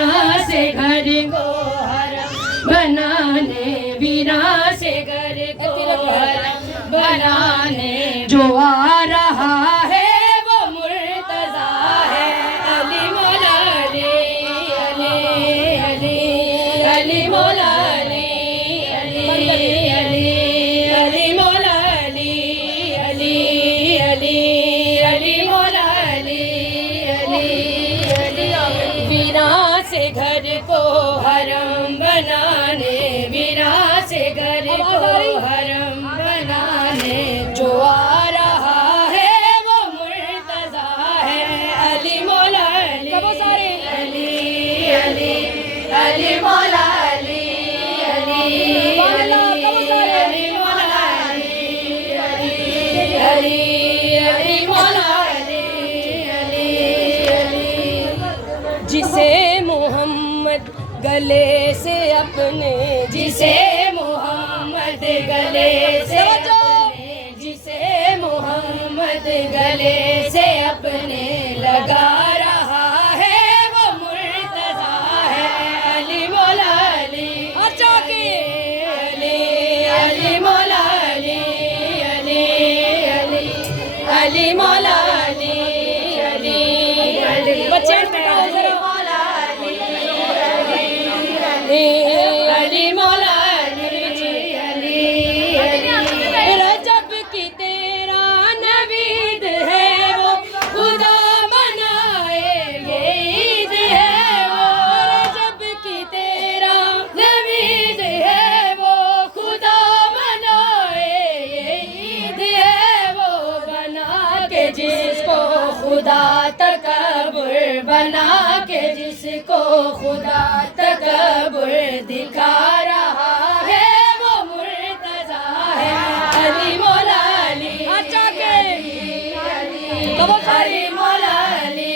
ویران سے گھر کو حرم بنانے، ویران سے گھر کو حرم بنانے، جو آ رہا ہے وہ مرتضیٰ ہے، علی مولا علی، علی علی علی مولا علی، علی علی علی مولا علی، علی علی علی مولا علی، علی علی ویران سے گھر کو حرم بنانے، ویران سے گھر کو حرم بنانے، جو آ رہا ہے وہ مرتضیٰ ہے، علی مولا علی، علی علی علی مولا علی، علی علی مولا علی، علی علی علی مولا علی، علی علی جسے محمد گلے سے اپنے، جسے محمد گلے سے اپنے، جسے محمد گلے سے اپنے لگا رہا ہے وہ مرتضیٰ ہے، علی مولا علی، علی علی مولا علی، علی علی علی مولا علی، علی علی بچے مولا علی، علی مولا علی، علی علی رجب کی تیرا نوید ہے وہ خدا منائے، یہ عید ہے وہ رجب کی تیرا نوید ہے وہ خدا منائے، یہ عید ہے وہ بنا کے جس کو خدا تکبر، بنا کے جس کو خدا تکبر دکھا رہا ہے وہ مرتضیٰ ہے، علی مولا علی، علی مولا علی،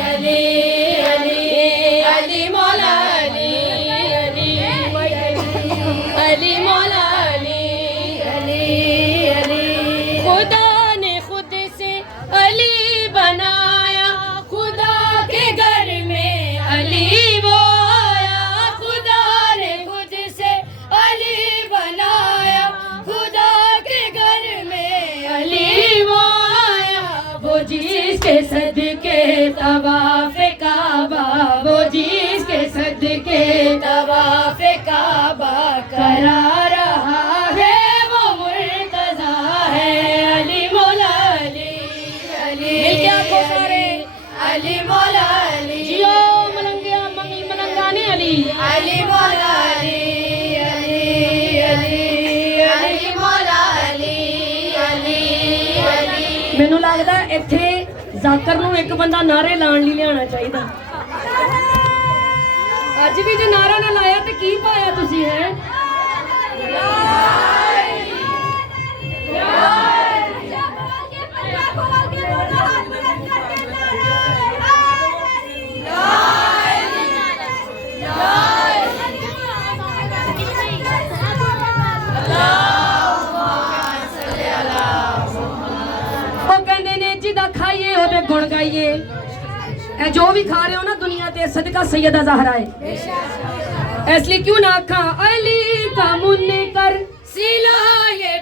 علی علی علی مولا علی، علی علی مولا علی، علی علی خدا نے خود سے علی بنایا، خدا کے گھر میں علی وہ آیا، خدا نے خود سے علی بنایا، خدا کے گھر میں علی وہ آیا، وہ جس کے صدقے طواف کعبہ، وہ جس کے صدقے طواف کعبہ کرا رہا ہے وہ مرتضیٰ ہے، علی مولا علی، علی علی مولا علی، جیو ملنگیا ملنگانے علی، علی مولا علی، علی علی علی مولا علی، علی علی ਮੈਨੂੰ ਲੱਗਦਾ ਇੱਥੇ ਜ਼ਾਕਰ ਨੂੰ ਇੱਕ ਬੰਦਾ ਨਾਰੇ ਲਾਉਣ ਲਈ ਲਿਆਉਣਾ ਚਾਹੀਦਾ। ਅੱਜ ਵੀ ਜੇ ਨਾਰਾ ਨਾ ਲਾਇਆ ਤੇ ਕੀ ਪਾਇਆ ਤੁਸੀਂ ਹੈ? کھائیے وہ گن گائیے، اے جو بھی کھا رہے ہو نا دنیا تے صدقہ سیدہ زہرا ہے، اس لیے کیوں نہ کھا علی کا منکر سلا یہ